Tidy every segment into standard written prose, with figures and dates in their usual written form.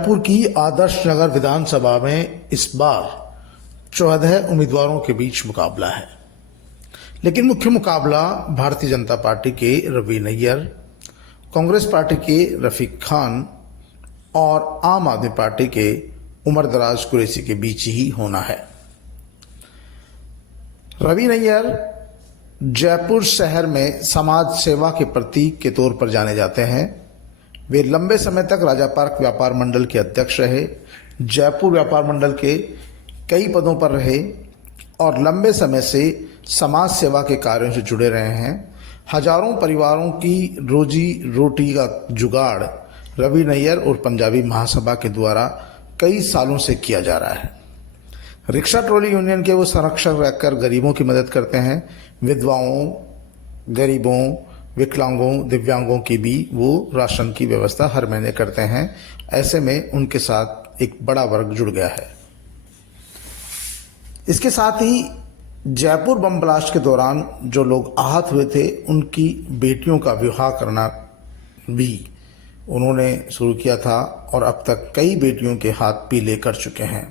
जयपुर की आदर्श नगर विधानसभा में इस बार 14 उम्मीदवारों के बीच मुकाबला है, लेकिन मुख्य मुकाबला भारतीय जनता पार्टी के रवि नैयर, कांग्रेस पार्टी के रफीक खान और आम आदमी पार्टी के उमर दराज कुरैशी के बीच ही होना है। रवि नैयर जयपुर शहर में समाज सेवा के प्रतीक के तौर पर जाने जाते हैं। वे लंबे समय तक राजा पार्क व्यापार मंडल के अध्यक्ष रहे, जयपुर व्यापार मंडल के कई पदों पर रहे और लंबे समय से समाज सेवा के कार्यों से जुड़े रहे हैं। हजारों परिवारों की रोजी रोटी का जुगाड़ रवि नैयर और पंजाबी महासभा के द्वारा कई सालों से किया जा रहा है। रिक्शा ट्रॉली यूनियन के वो संरक्षक रहकर गरीबों की मदद करते हैं। विधवाओं, गरीबों, विकलांगों, दिव्यांगों की भी वो राशन की व्यवस्था हर महीने करते हैं। ऐसे में उनके साथ एक बड़ा वर्ग जुड़ गया है। इसके साथ ही जयपुर बम ब्लास्ट के दौरान जो लोग आहत हुए थे, उनकी बेटियों का विवाह करना भी उन्होंने शुरू किया था और अब तक कई बेटियों के हाथ पीले कर चुके हैं।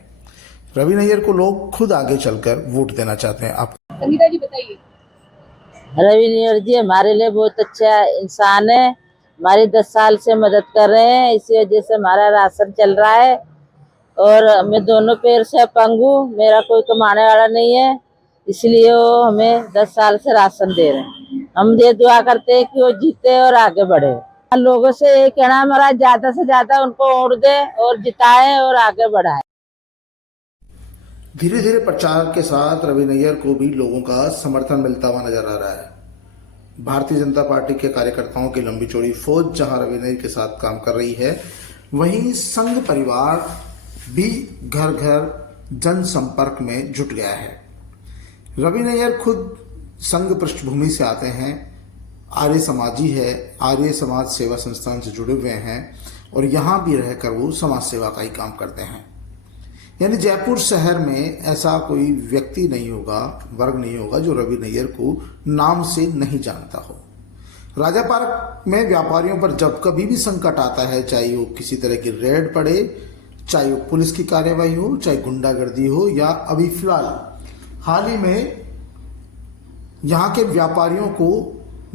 रवि नैयर को लोग खुद आगे चलकर वोट देना चाहते हैं। आप संगीता जी बताइए। रवि नैयर जी हमारे लिए बहुत अच्छा इंसान है, हमारी 10 साल से मदद कर रहे हैं, इसी वजह से हमारा राशन चल रहा है। और मैं दोनों पैर से अपंग हूँ, मेरा कोई कमाने वाला नहीं है, इसलिए वो हमें 10 साल से राशन दे रहे हैं। हम ये दुआ करते हैं कि वो जीते और आगे बढ़े। लोगों से ये कहना हमारा, ज्यादा से ज्यादा उनको वोट दे और जिताए और आगे बढ़ाए। धीरे धीरे प्रचार के साथ रवि नैयर को भी लोगों का समर्थन मिलता हुआ नजर आ रहा है। भारतीय जनता पार्टी के कार्यकर्ताओं की लंबी चौड़ी फौज जहां रवि नैयर के साथ काम कर रही है, वहीं संघ परिवार भी घर घर जनसंपर्क में जुट गया है। रवि नैयर खुद संघ पृष्ठभूमि से आते हैं, आर्य समाजी है, आर्य समाज सेवा संस्थान से जुड़े हुए हैं और यहाँ भी रहकर वो समाज सेवा का ही काम करते हैं। यानी जयपुर शहर में ऐसा कोई व्यक्ति नहीं होगा, वर्ग नहीं होगा जो रवि नैयर को नाम से नहीं जानता हो। राजा पार्क में व्यापारियों पर जब कभी भी संकट आता है, चाहे वो किसी तरह की रेड पड़े, चाहे वो पुलिस की कार्यवाही हो, चाहे गुंडागर्दी हो, या अभी फिलहाल हाल ही में यहाँ के व्यापारियों को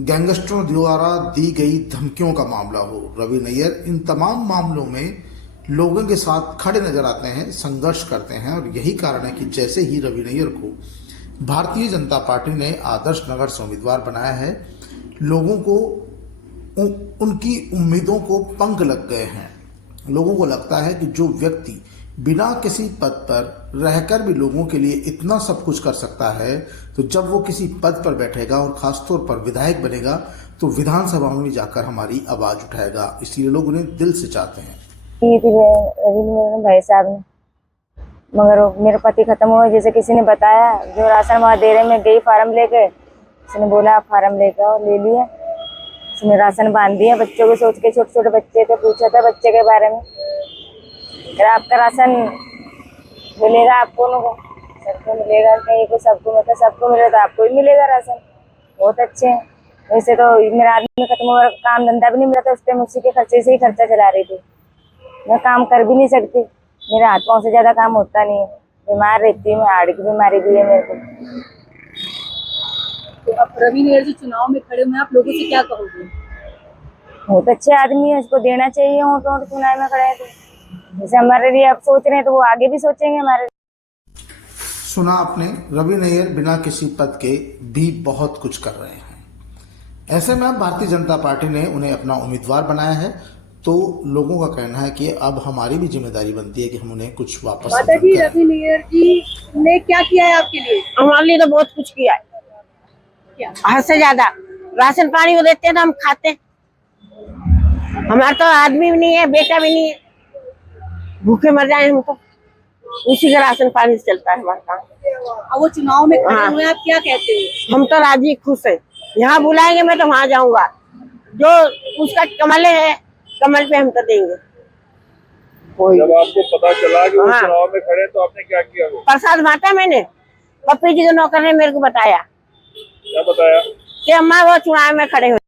गैंगस्टरों द्वारा दी गई धमकियों का मामला हो, रवि नैयर इन तमाम मामलों में लोगों के साथ खड़े नजर आते हैं, संघर्ष करते हैं। और यही कारण है कि जैसे ही रवि नैयर को भारतीय जनता पार्टी ने आदर्श नगर से उम्मीदवार बनाया है, लोगों को उनकी उम्मीदों को पंख लग गए हैं। लोगों को लगता है कि जो व्यक्ति बिना किसी पद पर रहकर भी लोगों के लिए इतना सब कुछ कर सकता है, तो जब वो किसी पद पर बैठेगा और खासतौर पर विधायक बनेगा, तो विधानसभा में जाकर हमारी आवाज उठाएगा। इसलिए लोग उन्हें दिल से चाहते हैं। भाई साहब ने, मगर मेरा पति खत्म हुआ, जैसे किसी ने बताया, जो राशन वहाँ दे रहे, मैं गई फार्म लेके, उसने बोला आप फार्म लेके आओ, ले लिया, उसने राशन बांध दिया। बच्चों को सोच के, छोटे छोटे बच्चे थे, पूछा था बच्चे के बारे में, अगर आपका राशन मिलेगा, आपको सबको मिलेगा, कहीं को सबको, मतलब सबको मिलेगा तो आपको ही मिलेगा राशन। बहुत अच्छे हैं। वैसे तो मेरा आदमी खत्म हुआ, काम धंधा भी नहीं मिला था, उस टाइम उसी के खर्चे से ही खर्चा चला रही थी। मैं काम कर भी नहीं सकती, मेरे हाथ पाँव से ज्यादा काम होता नहीं है, बीमार रहती हूँ, हार्ट की बीमारी भी है मेरे को। तो अब रवि नैयर जी चुनाव में खड़े हुए, आप लोगों से क्या कहोगे? बहुत अच्छे आदमी है, उसको देना चाहिए। वो तो चुनाव में खड़े हैं, तो जैसे हमारे लिए अब सोच रहे हैं, तो वो आगे भी सोचेंगे हमारे। सुना आपने, रवि नैयर बिना किसी पद के भी बहुत कुछ कर रहे हैं। ऐसे में भारतीय जनता पार्टी ने उन्हें अपना उम्मीदवार बनाया है, तो लोगों का कहना है कि अब हमारी भी जिम्मेदारी बनती है कि हम उन्हें कुछ वापस। माता जी, रवि नैयर जी ने क्या किया है आपके लिए? हमारे लिए तो बहुत कुछ किया है, क्या? हद से ज्यादा। राशन पानी को देते हैं तो हम खाते हैं, हमारा तो आदमी भी नहीं है, बेटा भी नहीं है, भूखे मर जाए हम तो, उसी का राशन पानी से चलता है हमारा काम। अब वो चुनाव में खड़े हुए, आप क्या कहते हो? हम तो राजी खुश है, यहाँ बुलाएंगे मैं तो वहाँ जाऊंगा, जो उसका कमल है, कमल पे हम तो देंगे। जब आपको पता चला कि वो चुनाव में खड़े, तो आपने क्या किया? प्रसाद बांटा मैंने, पप्पी जी के नौकर ने मेरे को बताया। क्या बताया? कि अम्मा वो चुनाव में खड़े हुए।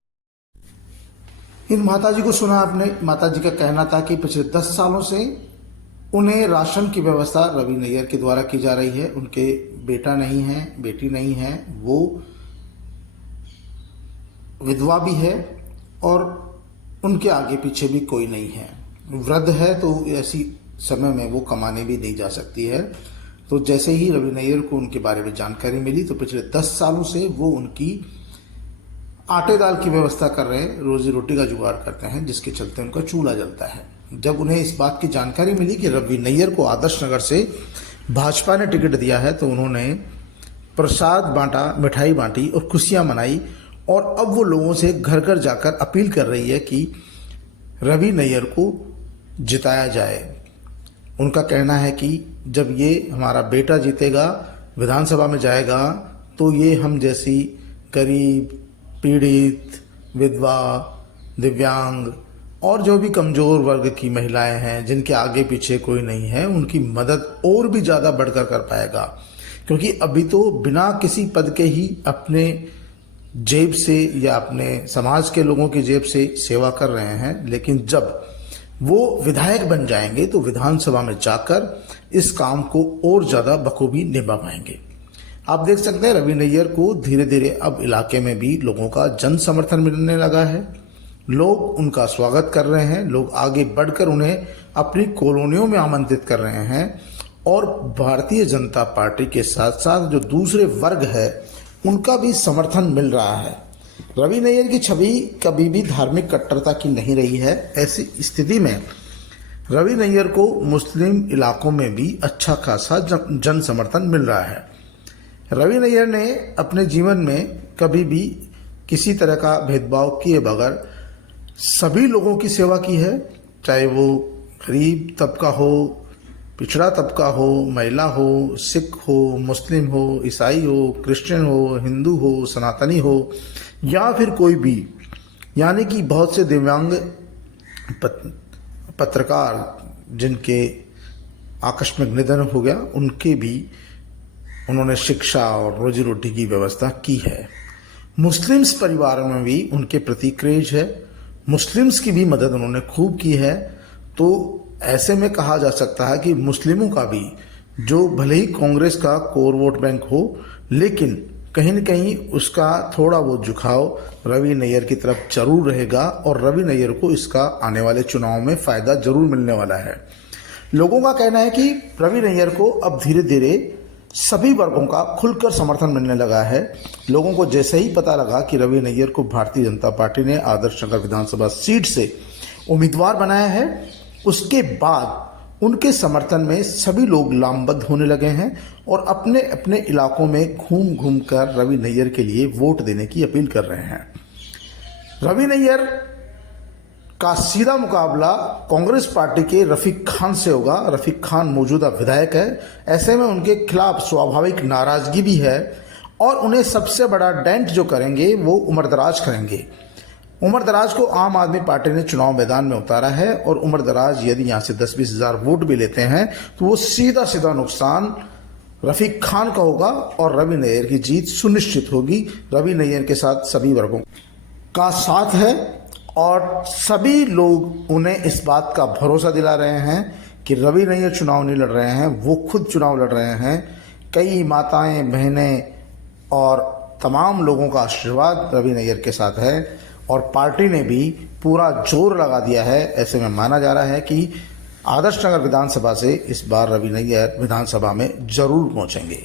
इन माताजी को सुना आपने। माताजी का कहना था कि पिछले 10 सालों से उन्हें राशन की व्यवस्था रवि नैयर के द्वारा की जा रही है। उनके बेटा नहीं है, बेटी नहीं है, वो विधवा भी है और उनके आगे पीछे भी कोई नहीं है। वृद्ध है तो ऐसी समय में वो कमाने भी नहीं जा सकती है। तो जैसे ही रवि नैयर को उनके बारे में जानकारी मिली तो पिछले 10 सालों से वो उनकी आटे दाल की व्यवस्था कर रहे हैं, रोजी रोटी का जुगाड़ करते हैं, जिसके चलते उनका चूल्हा जलता है। जब उन्हें इस बात की जानकारी मिली कि रवि नैयर को आदर्श नगर से भाजपा ने टिकट दिया है तो उन्होंने प्रसाद बांटा, मिठाई बांटी और खुशियां मनाई। और अब वो लोगों से घर घर जाकर अपील कर रही है कि रवि नैयर को जिताया जाए। उनका कहना है कि जब ये हमारा बेटा जीतेगा, विधानसभा में जाएगा, तो ये हम जैसी गरीब, पीड़ित, विधवा, दिव्यांग और जो भी कमज़ोर वर्ग की महिलाएं हैं जिनके आगे पीछे कोई नहीं है, उनकी मदद और भी ज़्यादा बढ़कर कर पाएगा। क्योंकि अभी तो बिना किसी पद के ही अपने जेब से या अपने समाज के लोगों की जेब से सेवा कर रहे हैं, लेकिन जब वो विधायक बन जाएंगे तो विधानसभा में जाकर इस काम को और ज़्यादा बखूबी निभा पाएंगे। आप देख सकते हैं रवि नैयर को धीरे धीरे अब इलाके में भी लोगों का जन समर्थन मिलने लगा है। लोग उनका स्वागत कर रहे हैं, लोग आगे बढ़कर उन्हें अपनी कॉलोनियों में आमंत्रित कर रहे हैं। और भारतीय जनता पार्टी के साथ साथ जो दूसरे वर्ग है उनका भी समर्थन मिल रहा है। रवि नैयर की छवि कभी भी धार्मिक कट्टरता की नहीं रही है। ऐसी स्थिति में रवि नैयर को मुस्लिम इलाकों में भी अच्छा खासा जन समर्थन मिल रहा है। रवि नैयर ने अपने जीवन में कभी भी किसी तरह का भेदभाव किए बगैर सभी लोगों की सेवा की है, चाहे वो गरीब तबका हो, पिछड़ा तबका हो, महिला हो, सिख हो, मुस्लिम हो, ईसाई हो, क्रिश्चियन हो, हिंदू हो, सनातनी हो या फिर कोई भी। यानी कि बहुत से दिव्यांग पत्रकार जिनके आकस्मिक निधन हो गया, उनके भी उन्होंने शिक्षा और रोजी रोटी की व्यवस्था की है। मुस्लिम्स परिवारों में भी उनके प्रति क्रेज है, मुस्लिम्स की भी मदद उन्होंने खूब की है। तो ऐसे में कहा जा सकता है कि मुस्लिमों का भी, जो भले ही कांग्रेस का कोर वोट बैंक हो, लेकिन कहीं न कहीं उसका थोड़ा वो झुकाव रवि नैयर की तरफ जरूर रहेगा और रवि नैयर को इसका आने वाले चुनाव में फ़ायदा जरूर मिलने वाला है। लोगों का कहना है कि रवि नैयर को अब धीरे धीरे सभी वर्गों का खुलकर समर्थन मिलने लगा है। लोगों को जैसे ही पता लगा कि रवि नैयर को भारतीय जनता पार्टी ने आदर्श नगर विधानसभा सीट से उम्मीदवार बनाया है, उसके बाद उनके समर्थन में सभी लोग लामबद्ध होने लगे हैं और अपने अपने इलाकों में घूम घूम कर रवि नैयर के लिए वोट देने की अपील कर रहे हैं। रवि नैयर का सीधा मुकाबला कांग्रेस पार्टी के रफीक खान से होगा। रफीक खान मौजूदा विधायक है, ऐसे में उनके खिलाफ स्वाभाविक नाराजगी भी है और उन्हें सबसे बड़ा डेंट जो करेंगे वो उमर दराज करेंगे। उमर दराज को आम आदमी पार्टी ने चुनाव मैदान में उतारा है और उमर दराज यदि यहाँ से 10-20 हज़ार वोट भी लेते हैं तो वो सीधा सीधा नुकसान रफीक खान का होगा और रवि नैयर की जीत सुनिश्चित होगी। रवि नैयर के साथ सभी वर्गों का साथ है और सभी लोग उन्हें इस बात का भरोसा दिला रहे हैं कि रवि नैयर चुनाव नहीं लड़ रहे हैं, वो खुद चुनाव लड़ रहे हैं। कई माताएं, बहनें और तमाम लोगों का आशीर्वाद रवि नैयर के साथ है और पार्टी ने भी पूरा जोर लगा दिया है। ऐसे में माना जा रहा है कि आदर्श नगर विधानसभा से इस बार रवि नैयर विधानसभा में जरूर पहुंचेंगे।